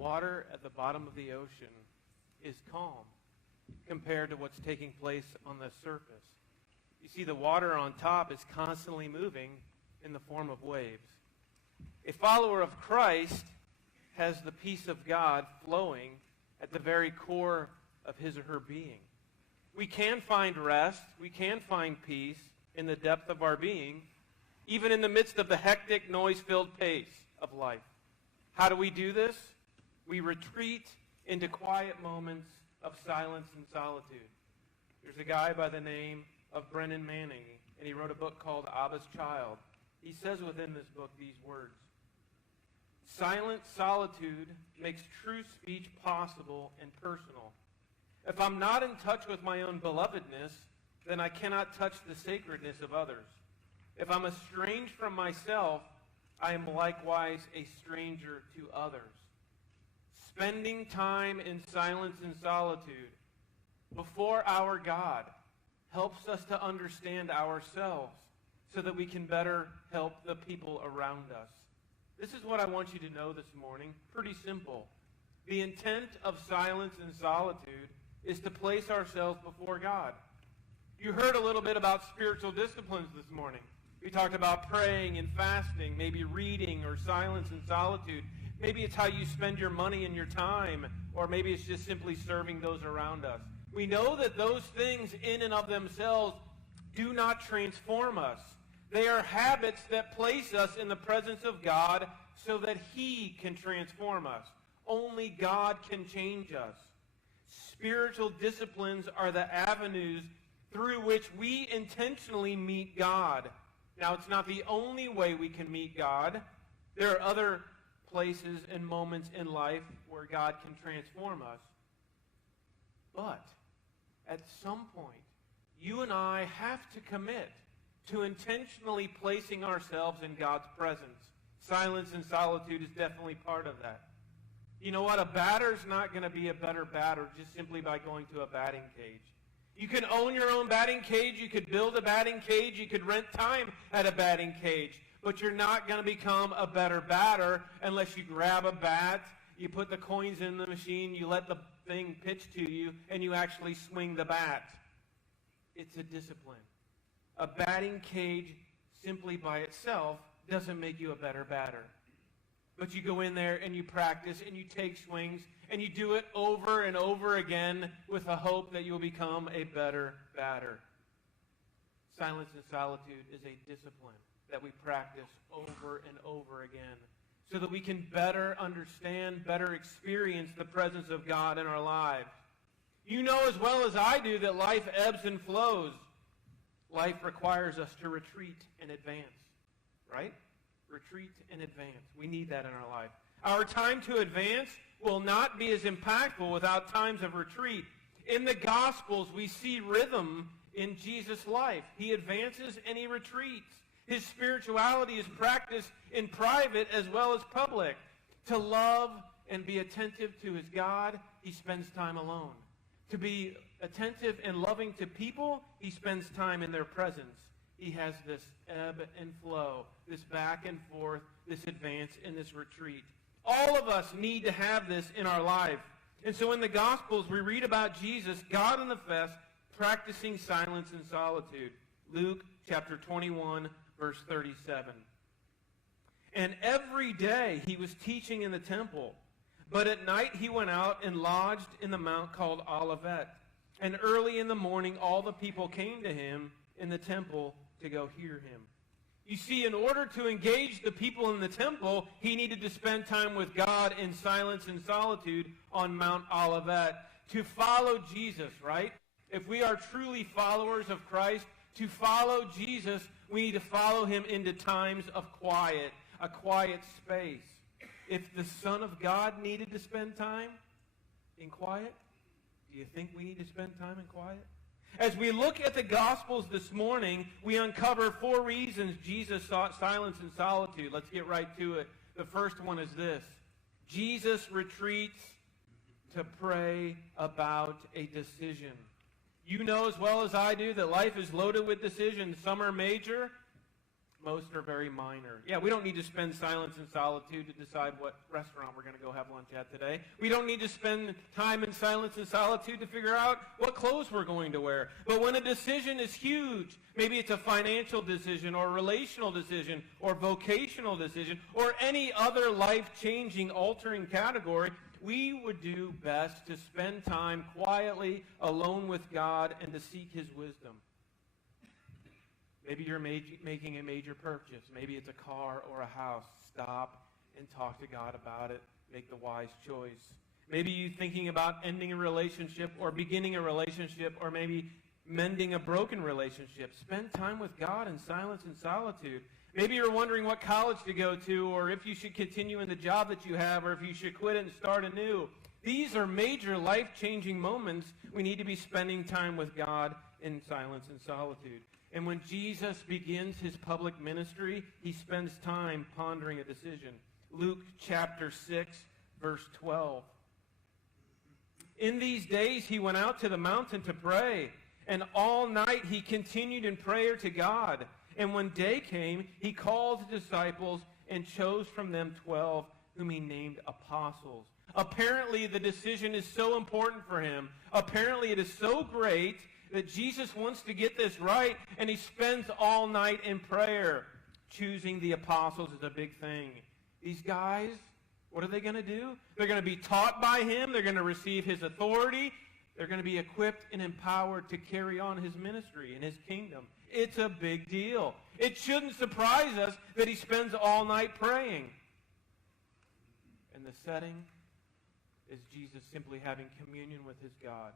water at the bottom of the ocean is calm compared to what's taking place on the surface. You see, the water on top is constantly moving in the form of waves. A follower of Christ has the peace of God flowing at the very core of his or her being. We can find rest, we can find peace in the depth of our being, even in the midst of the hectic, noise-filled pace of life. How do we do this? We retreat into quiet moments of silence and solitude. There's a guy by the name of Brennan Manning, and he wrote a book called Abba's Child. He says within this book these words: silent solitude makes true speech possible and personal. If I'm not in touch with my own belovedness, then I cannot touch the sacredness of others. If I'm estranged from myself, I am likewise a stranger to others. Spending time in silence and solitude before our God helps us to understand ourselves so that we can better help the people around us. This is what I want you to know this morning. Pretty simple. The intent of silence and solitude is to place ourselves before God. You heard a little bit about spiritual disciplines this morning. We talked about praying and fasting, maybe reading or silence and solitude. Maybe it's how you spend your money and your time, or maybe it's just simply serving those around us. We know that those things in and of themselves do not transform us. They are habits that place us in the presence of God so that He can transform us. Only God can change us. Spiritual disciplines are the avenues through which we intentionally meet God. Now, it's not the only way we can meet God. There are other places and moments in life where God can transform us. But at some point, you and I have to commit to intentionally placing ourselves in God's presence. Silence and solitude is definitely part of that. You know what? A batter's not going to be a better batter just simply by going to a batting cage. You can own your own batting cage. You could build a batting cage. You could rent time at a batting cage. But you're not going to become a better batter unless you grab a bat, you put the coins in the machine, you let the thing pitch to you, and you actually swing the bat. It's a discipline. A batting cage simply by itself doesn't make you a better batter. But you go in there and you practice and you take swings and you do it over and over again with the hope that you will become a better batter. Silence and solitude is a discipline that we practice over and over again so that we can better understand, better experience the presence of God in our lives. You know as well as I do that life ebbs and flows. Life requires us to retreat and advance, right? Retreat and advance. We need that in our life. Our time to advance will not be as impactful without times of retreat. In the Gospels, we see rhythm in Jesus' life. He advances and he retreats. His spirituality is practiced in private as well as public. To love and be attentive to his God, he spends time alone. To be attentive and loving to people, he spends time in their presence. He has this ebb and flow, this back and forth, this advance and this retreat. All of us need to have this in our life. And so in the Gospels, we read about Jesus, God in the flesh, practicing silence and solitude. Luke chapter 21, verse 37. And every day he was teaching in the temple. But at night he went out and lodged in the mount called Olivet. And early in the morning all the people came to him in the temple to go hear him. You see, in order to engage the people in the temple, he needed to spend time with God in silence and solitude on Mount Olivet to follow Jesus, right? If we are truly followers of Christ, to follow Jesus, we need to follow him into times of quiet, a quiet space. If the Son of God needed to spend time in quiet, do you think we need to spend time in quiet? As we look at the Gospels this morning, we uncover 4 reasons Jesus sought silence and solitude. Let's get right to it. The first one is this: Jesus retreats to pray about a decision. You know as well as I do that life is loaded with decisions. Some are major Most are very minor. Yeah, we don't need to spend silence and solitude to decide what restaurant we're going to go have lunch at today. We don't need to spend time in silence and solitude to figure out what clothes we're going to wear. But when a decision is huge, maybe it's a financial decision or a relational decision or vocational decision or any other life-changing, altering category, we would do best to spend time quietly alone with God and to seek his wisdom. Maybe you're making a major purchase. Maybe it's a car or a house. Stop and talk to God about it. Make the wise choice. Maybe you're thinking about ending a relationship or beginning a relationship or maybe mending a broken relationship. Spend time with God in silence and solitude. Maybe you're wondering what college to go to or if you should continue in the job that you have or if you should quit it and start anew. These are major life-changing moments we need to be spending time with God in silence and solitude. And when Jesus begins his public ministry, he spends time pondering a decision. Luke chapter 6, verse 12. In these days he went out to the mountain to pray, and all night he continued in prayer to God. And when day came, he called his disciples and chose from them 12, whom he named apostles. Apparently the decision is so important for him. Apparently it is so great that Jesus wants to get this right, and he spends all night in prayer. Choosing the apostles is a big thing. These guys, what are they going to do? They're going to be taught by him. They're going to receive his authority. They're going to be equipped and empowered to carry on his ministry and his kingdom. It's a big deal. It shouldn't surprise us that he spends all night praying. And the setting is Jesus simply having communion with his God.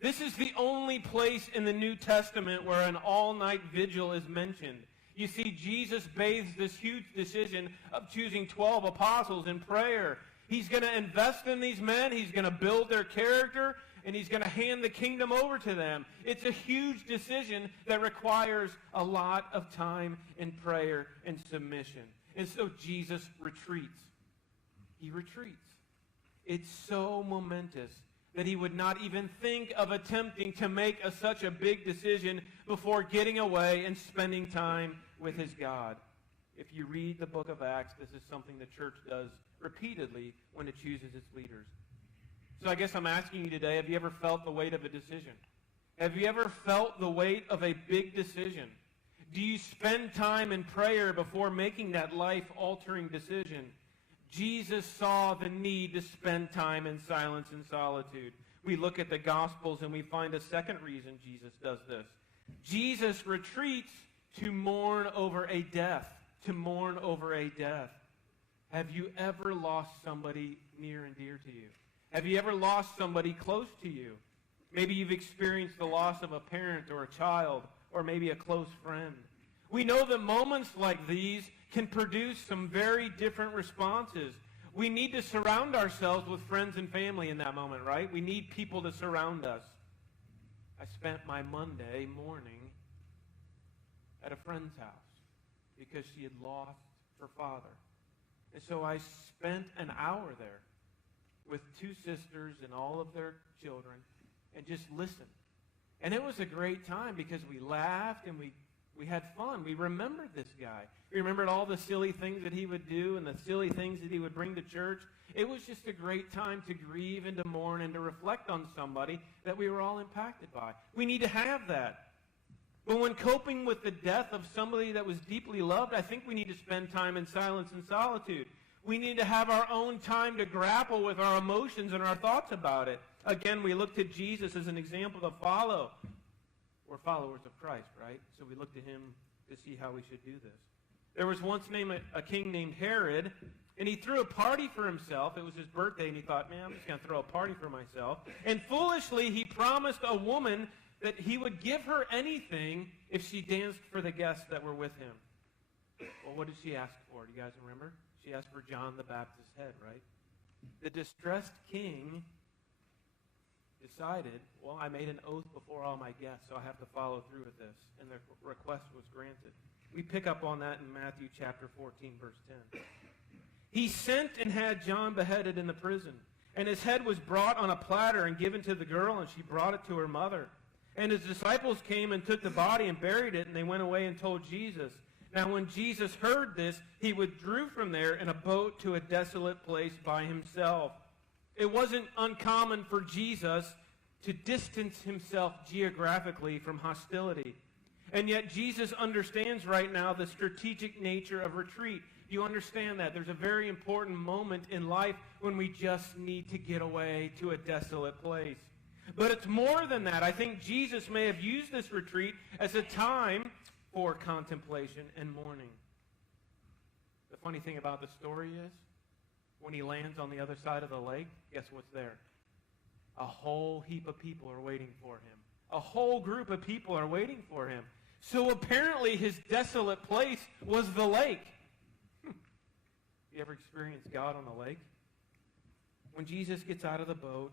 This is the only place in the New Testament where an all-night vigil is mentioned. You see, Jesus bathes this huge decision of choosing 12 apostles in prayer. He's going to invest in these men. He's going to build their character, and he's going to hand the kingdom over to them. It's a huge decision that requires a lot of time in prayer and submission. And so Jesus retreats. He retreats. It's so momentous that he would not even think of attempting to make such a big decision before getting away and spending time with his God. If you read the book of Acts, this is something the church does repeatedly when it chooses its leaders. So I guess I'm asking you today, have you ever felt the weight of a decision? Have you ever felt the weight of a big decision? Do you spend time in prayer before making that life-altering decision? Jesus saw the need to spend time in silence and solitude. We look at the Gospels and we find a second reason Jesus does this. Jesus retreats to mourn over a death. To mourn over a death. Have you ever lost somebody near and dear to you? Have you ever lost somebody close to you? Maybe you've experienced the loss of a parent or a child or maybe a close friend. We know that moments like these can produce some very different responses. We need to surround ourselves with friends and family in that moment, right? We need people to surround us. I spent my Monday morning at a friend's house because she had lost her father. And so I spent an hour there with two sisters and all of their children and just listened. And it was a great time because we laughed and we had fun. We remembered this guy. We remembered all the silly things that he would do and the silly things that he would bring to church. It was just a great time to grieve and to mourn and to reflect on somebody that we were all impacted by. We need to have that. But when coping with the death of somebody that was deeply loved, I think we need to spend time in silence and solitude. We need to have our own time to grapple with our emotions and our thoughts about it. Again, we look to Jesus as an example to follow. We're followers of Christ, right? So we look to him to see how we should do this. There was once a king named Herod, and he threw a party for himself. It was his birthday, and he thought, man, I'm just going to throw a party for myself. And foolishly, he promised a woman that he would give her anything if she danced for the guests that were with him. Well, what did she ask for? Do you guys remember? She asked for John the Baptist's head, right? The distressed king decided, well, I made an oath before all my guests, so I have to follow through with this. And the request was granted. We pick up on that in Matthew chapter 14, verse 10. He sent and had John beheaded in the prison. And his head was brought on a platter and given to the girl, and she brought it to her mother. And his disciples came and took the body and buried it, and they went away and told Jesus. Now when Jesus heard this, he withdrew from there in a boat to a desolate place by himself. It wasn't uncommon for Jesus to distance himself geographically from hostility. And yet Jesus understands right now the strategic nature of retreat. You understand that. There's a very important moment in life when we just need to get away to a desolate place. But it's more than that. I think Jesus may have used this retreat as a time for contemplation and mourning. The funny thing about the story is, when he lands on the other side of the lake, guess what's there? A whole heap of people are waiting for him. A whole group of people are waiting for him. So apparently his desolate place was the lake. You ever experienced God on the lake? When Jesus gets out of the boat,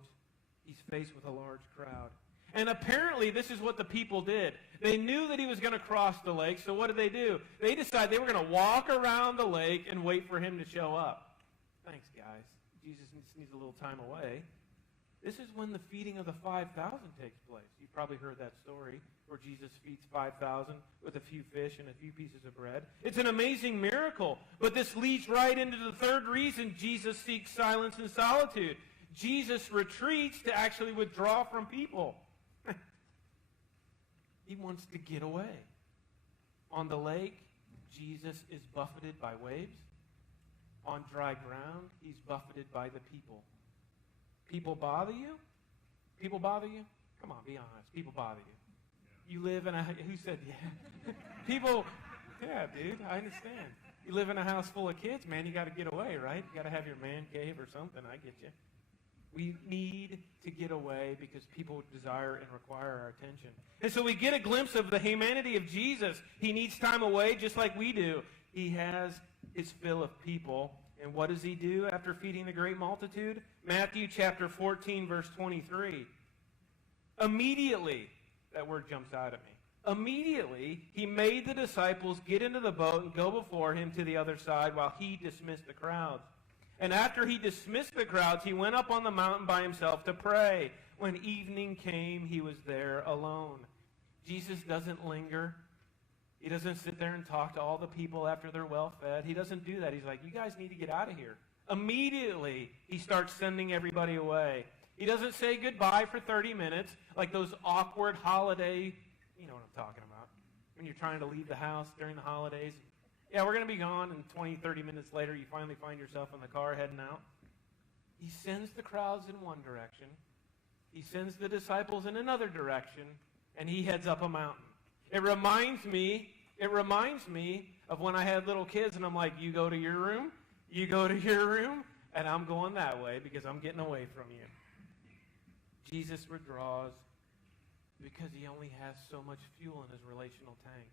he's faced with a large crowd. And apparently this is what the people did. They knew that he was going to cross the lake, so what did they do? They decided they were going to walk around the lake and wait for him to show up. Thanks, guys. Jesus just needs a little time away. This is when the feeding of the 5,000 takes place. You've probably heard that story where Jesus feeds 5,000 with a few fish and a few pieces of bread. It's an amazing miracle, but this leads right into the third reason Jesus seeks silence and solitude. Jesus retreats to actually withdraw from people. He wants to get away. On the lake, Jesus is buffeted by waves. On dry ground, he's buffeted by the people. People bother you? People bother you? Come on, be honest. People bother you. You live in a... Who said yeah? People... Yeah, dude, I understand. You live in a house full of kids, man, you got to get away, right? You got to have your man cave or something. I get you. We need to get away because people desire and require our attention. And so we get a glimpse of the humanity of Jesus. He needs time away just like we do. He has his fill of people. And what does he do after feeding the great multitude? Matthew chapter 14, verse 23. Immediately, that word jumps out at me. Immediately, he made the disciples get into the boat and go before him to the other side while he dismissed the crowds. And after he dismissed the crowds, he went up on the mountain by himself to pray. When evening came, he was there alone. Jesus doesn't linger. He doesn't sit there and talk to all the people after they're well fed. He doesn't do that. He's like, you guys need to get out of here. Immediately, he starts sending everybody away. He doesn't say goodbye for 30 minutes, like those awkward holiday, you know what I'm talking about, when you're trying to leave the house during the holidays. Yeah, we're going to be gone, and 20, 30 minutes later, you finally find yourself in the car heading out. He sends the crowds in one direction. He sends the disciples in another direction, and he heads up a mountain. It reminds me of when I had little kids, and I'm like, you go to your room, you go to your room, and I'm going that way because I'm getting away from you. Jesus withdraws because he only has so much fuel in his relational tank.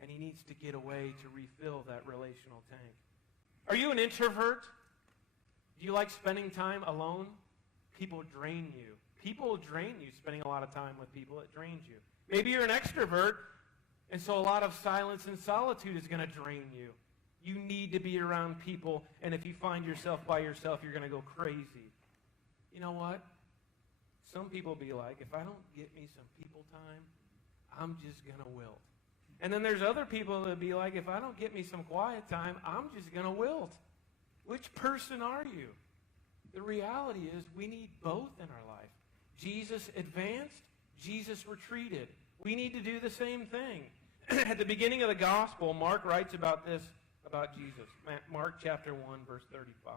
And he needs to get away to refill that relational tank. Are you an introvert? Do you like spending time alone? People drain you. People drain you spending a lot of time with people. It drains you. Maybe you're an extrovert, and so a lot of silence and solitude is going to drain you. You need to be around people, and if you find yourself by yourself, you're going to go crazy. You know what? Some people be like, if I don't get me some people time, I'm just going to wilt. And then there's other people that be like, if I don't get me some quiet time, I'm just going to wilt. Which person are you? The reality is we need both in our life. Jesus advanced, Jesus retreated. We need to do the same thing. At the beginning of the gospel, Mark writes about this, about Jesus. Mark chapter 1, verse 35.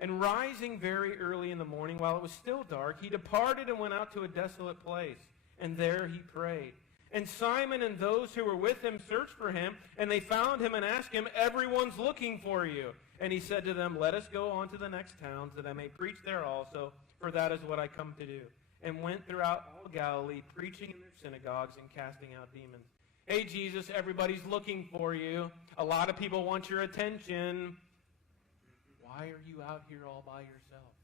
And rising very early in the morning, while it was still dark, he departed and went out to a desolate place. And there he prayed. And Simon and those who were with him searched for him, and they found him and asked him, everyone's looking for you. And he said to them, let us go on to the next towns, that I may preach there also, for that is what I come to do. And went throughout all Galilee, preaching in their synagogues and casting out demons. Hey, Jesus, everybody's looking for you. A lot of people want your attention. Why are you out here all by yourself?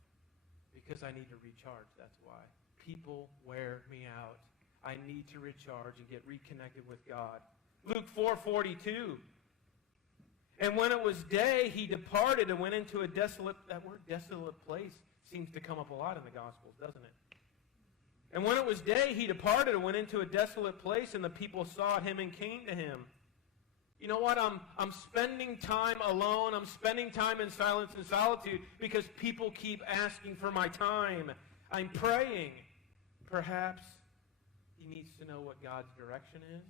Because I need to recharge, that's why. People wear me out. I need to recharge and get reconnected with God. Luke 4:42. And when it was day, he departed and went into a desolate, that word desolate place seems to come up a lot in the Gospels, doesn't it? And when it was day, he departed and went into a desolate place, and the people sought him and came to him. You know what? I'm spending time alone. I'm spending time in silence and solitude because people keep asking for my time. I'm praying. Perhaps he needs to know what God's direction is.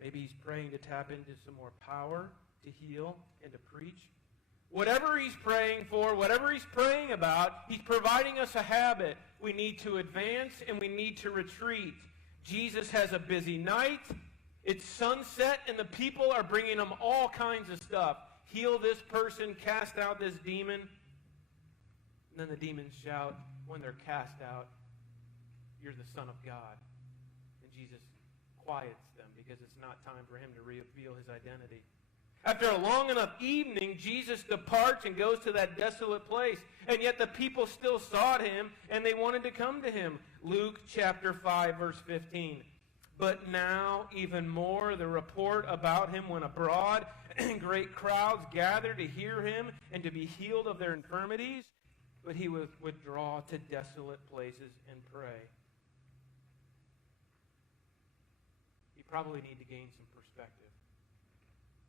Maybe he's praying to tap into some more power to heal and to preach. Whatever he's praying for, whatever he's praying about, he's providing us a habit. We need to advance and we need to retreat. Jesus has a busy night. It's sunset and the people are bringing him all kinds of stuff. Heal this person, cast out this demon. And then the demons shout when they're cast out, "You're the Son of God." And Jesus quiets them because it's not time for him to reveal his identity. After a long enough evening, Jesus departs and goes to that desolate place. And yet the people still sought him and they wanted to come to him. Luke chapter 5, verse 15. But now, even more, the report about him went abroad, and great crowds gathered to hear him and to be healed of their infirmities. But he would withdraw to desolate places and pray. You probably need to gain some perspective.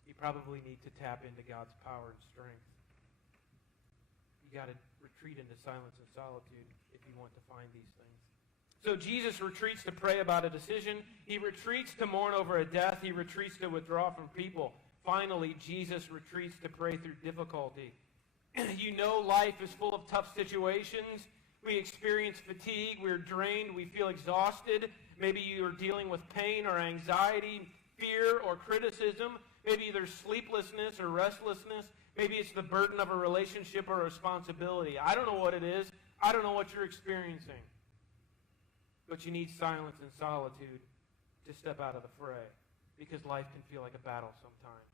You probably need to tap into God's power and strength. You got to retreat into silence and solitude if you want to find these things. So Jesus retreats to pray about a decision. He retreats to mourn over a death. He retreats to withdraw from people. Finally, Jesus retreats to pray through difficulty. You know life is full of tough situations. We experience fatigue. We're drained. We feel exhausted. Maybe you're dealing with pain or anxiety, fear or criticism. Maybe there's sleeplessness or restlessness. Maybe it's the burden of a relationship or a responsibility. I don't know what it is. I don't know what you're experiencing. But you need silence and solitude to step out of the fray because life can feel like a battle sometimes.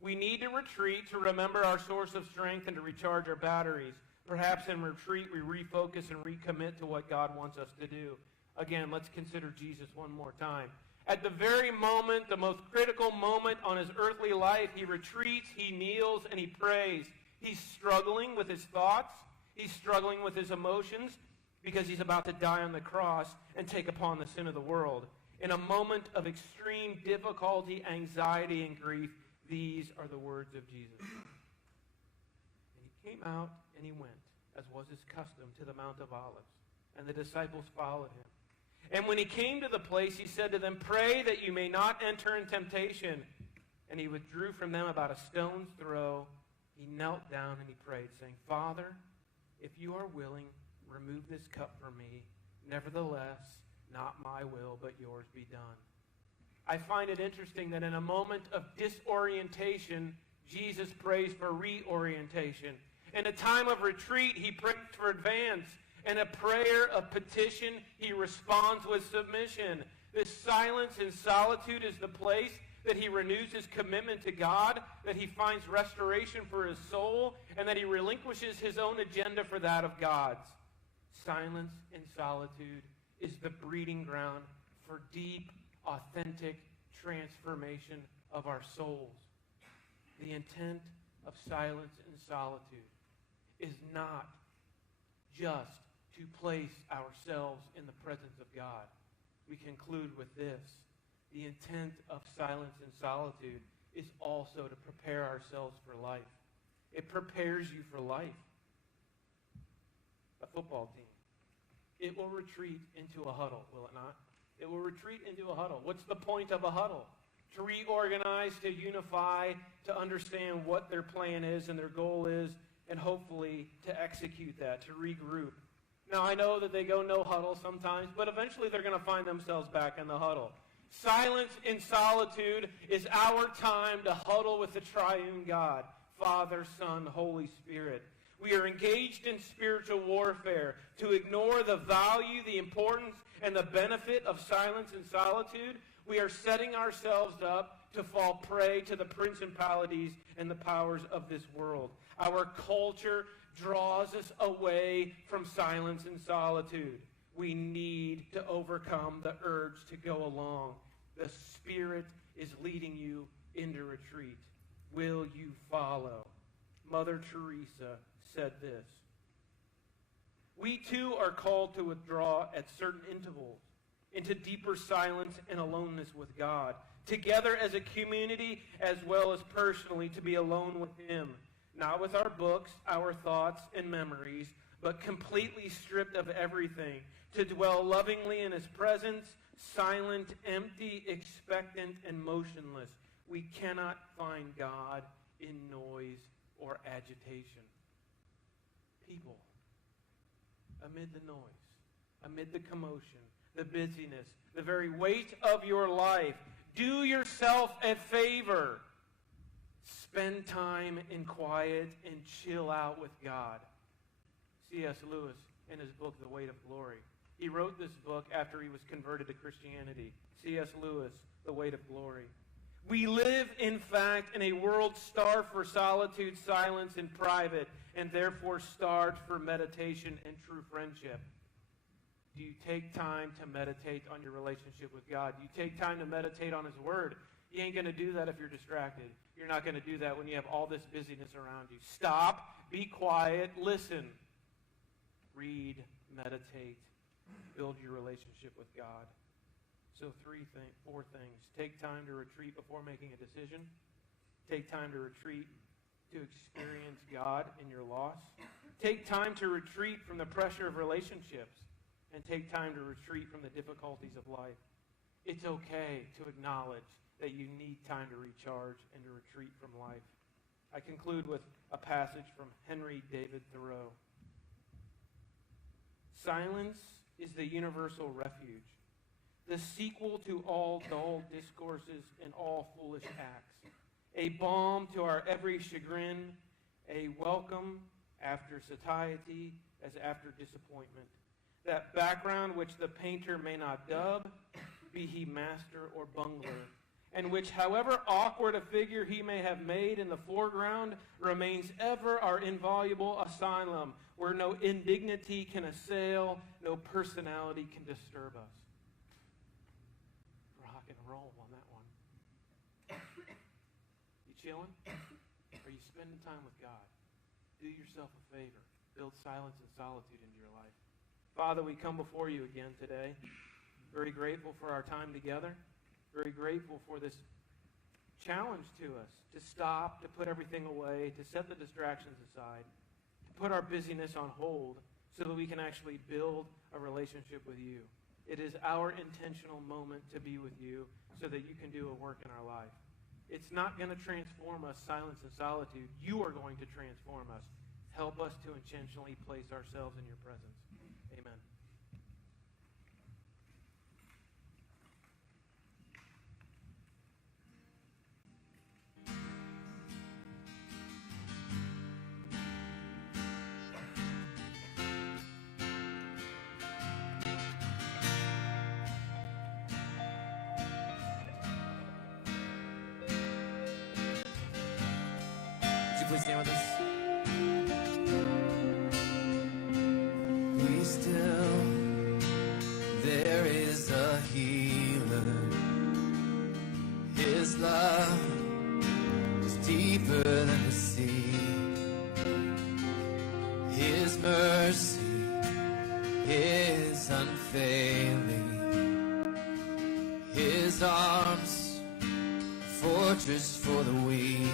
We need to retreat to remember our source of strength and to recharge our batteries. Perhaps in retreat we refocus and recommit to what God wants us to do. Again, let's consider Jesus one more time. At the very moment, the most critical moment on his earthly life, he retreats, he kneels, and he prays. He's struggling with his thoughts. He's struggling with his emotions because he's about to die on the cross and take upon the sin of the world. In a moment of extreme difficulty, anxiety, and grief, these are the words of Jesus. And he came out and he went, as was his custom, to the Mount of Olives. And the disciples followed him. And when he came to the place, he said to them, "Pray that you may not enter in temptation." And he withdrew from them about a stone's throw. He knelt down and he prayed, saying, "Father, if you are willing, remove this cup from me. Nevertheless, not my will, but yours be done." I find it interesting that in a moment of disorientation, Jesus prays for reorientation. In a time of retreat, he prays for advance. In a prayer of petition, he responds with submission. This silence and solitude is the place that he renews his commitment to God, that he finds restoration for his soul, and that he relinquishes his own agenda for that of God's. Silence and solitude is the breeding ground for deep, authentic transformation of our souls. The intent of silence and solitude is not just to place ourselves in the presence of God. We conclude with this. The intent of silence and solitude is also to prepare ourselves for life. It prepares you for life. A football team. It will retreat into a huddle, will it not? It will retreat into a huddle. What's the point of a huddle? To reorganize, to unify, to understand what their plan is and their goal is, and hopefully to execute that, to regroup. Now, I know that they go no huddle sometimes, but eventually they're going to find themselves back in the huddle. Silence in solitude is our time to huddle with the triune God, Father, Son, Holy Spirit. We are engaged in spiritual warfare. To ignore the value, the importance, and the benefit of silence and solitude, we are setting ourselves up to fall prey to the principalities and the powers of this world. Our culture draws us away from silence and solitude. We need to overcome the urge to go along. The Spirit is leading you into retreat. Will you follow? Mother Teresa said this. We too are called to withdraw at certain intervals. into deeper silence and aloneness with God, together as a community as well as personally to be alone with Him, not with our books, our thoughts, and memories, but completely stripped of everything, to dwell lovingly in His presence, silent, empty, expectant, and motionless. We cannot find God in noise or agitation. People, amid the noise, amid the commotion, the busyness, the very weight of your life, do yourself a favor. Spend time in quiet and chill out with God. C.S. Lewis, in his book, The Weight of Glory, he wrote this book after he was converted to Christianity. C.S. Lewis, The Weight of Glory. We live, in fact, in a world starved for solitude, silence, and private, and therefore starved for meditation and true friendship. Do you take time to meditate on your relationship with God? Do you take time to meditate on His Word? You ain't going to do that if you're distracted. You're not going to do that when you have all this busyness around you. Stop, be quiet, listen, read, meditate, build your relationship with God. So four things. Take time to retreat before making a decision. Take time to retreat to experience God in your loss. Take time to retreat from the pressure of relationships. And take time to retreat from the difficulties of life. It's okay to acknowledge that you need time to recharge and to retreat from life. I conclude with a passage from Henry David Thoreau. Silence is the universal refuge, the sequel to all dull discourses and all foolish acts, a balm to our every chagrin, a welcome after satiety as after disappointment, that background which the painter may not dub, be he master or bungler, and which, however awkward a figure he may have made in the foreground, remains ever our inviolable asylum, where no indignity can assail, no personality can disturb us. Rock and roll on that one. You chilling? Are you spending time with God? Do yourself a favor. Build silence and solitude into your life. Father, we come before you again today. Very grateful for our time together. Very grateful for this challenge to us to stop, to put everything away, to set the distractions aside, to put our busyness on hold so that we can actually build a relationship with you. It is our intentional moment to be with you so that you can do a work in our life. It's not going to transform us, silence and solitude. You are going to transform us. Help us to intentionally place ourselves in your presence. Amen. Would you please stand with us? Be still, there is a healer. His love is deeper than the sea. His mercy is unfailing. His arms, fortress for the weak.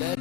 Let